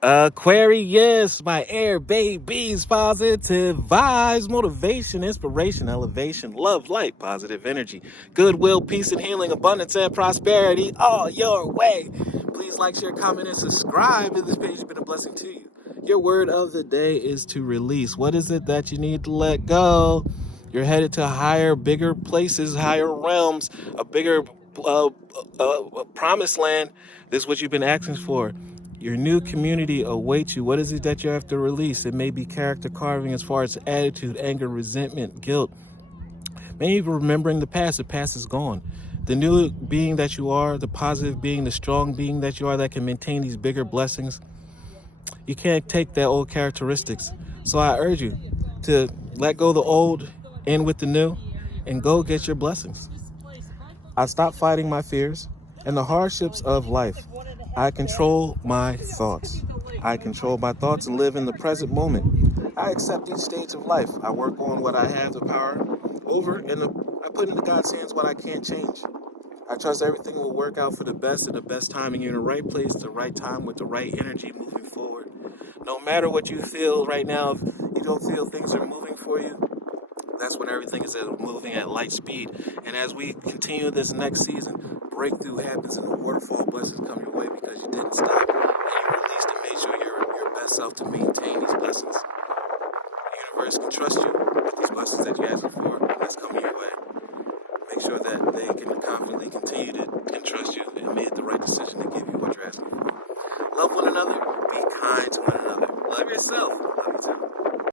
Aquarius, my air babies, positive vibes, motivation, inspiration, elevation, love, light, positive energy, goodwill, peace and healing, abundance and prosperity all your way. Please like, share, comment, and subscribe if this page has been a blessing to you. Your word of the day is to release. What is it that you need to let go? You're headed to higher, bigger places, higher realms, a bigger promised land. This is what you've been asking for. Your new community awaits you. What is it that you have to release? It may be character carving as far as attitude, anger, resentment, guilt. Maybe remembering the past. The past is gone. The new being that you are, the positive being, the strong being that you are that can maintain these bigger blessings. You can't take that old characteristics. So I urge you to let go of the old, in with the new, and go get your blessings. I stopped fighting my fears and the hardships of life. I control my thoughts. I control my thoughts and live in the present moment. I accept each stage of life. I work on what I have the power over, and I put into God's hands what I can't change. I trust everything will work out for the best and the best timing. You're in the right place, the right time, with the right energy moving forward. No matter what you feel right now, if you don't feel things are moving for you, that's when everything is moving at light speed. And as we continue this next season, breakthrough happens and the waterfall blessings come your way because you didn't stop and you released and made sure you're your best self to maintain these blessings. The universe can trust you with these blessings that you're asking for, and that's coming your way. Make sure that they can confidently continue